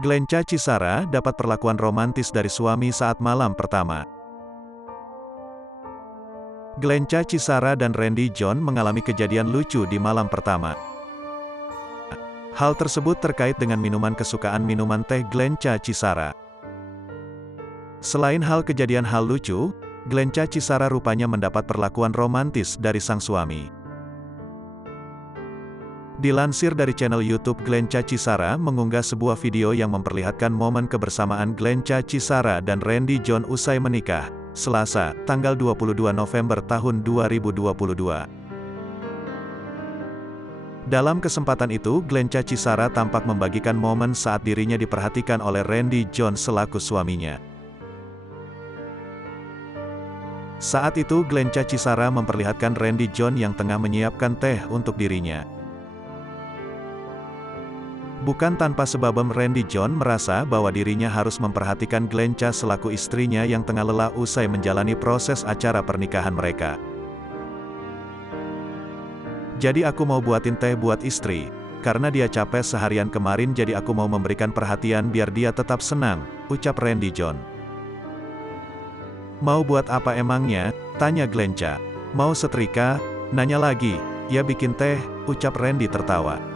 Glenca Cisara dapat perlakuan romantis dari suami saat malam pertama. Glenca Cisara dan Randy John mengalami kejadian lucu di malam pertama. Hal tersebut terkait dengan minuman kesukaan minuman teh Glenca Cisara. Selain kejadian hal lucu, Glenca Cisara rupanya mendapat perlakuan romantis dari sang suami. Dilansir dari channel YouTube Glenca Cisara mengunggah sebuah video yang memperlihatkan momen kebersamaan Glenca Cisara dan Randy John usai menikah, Selasa, tanggal 22 November tahun 2022. Dalam kesempatan itu, Glenca Cisara tampak membagikan momen saat dirinya diperhatikan oleh Randy John selaku suaminya. Saat itu Glenca Cisara memperlihatkan Randy John yang tengah menyiapkan teh untuk dirinya. Bukan tanpa sebab Randy John merasa bahwa dirinya harus memperhatikan Glenca selaku istrinya yang tengah lelah usai menjalani proses acara pernikahan mereka. "Jadi aku mau buatin teh buat istri, karena dia capek seharian kemarin jadi aku mau memberikan perhatian biar dia tetap senang," ucap Randy John. "Mau buat apa emangnya?" tanya Glenca. "Mau setrika?" nanya lagi. "Ya bikin teh," ucap Randy tertawa.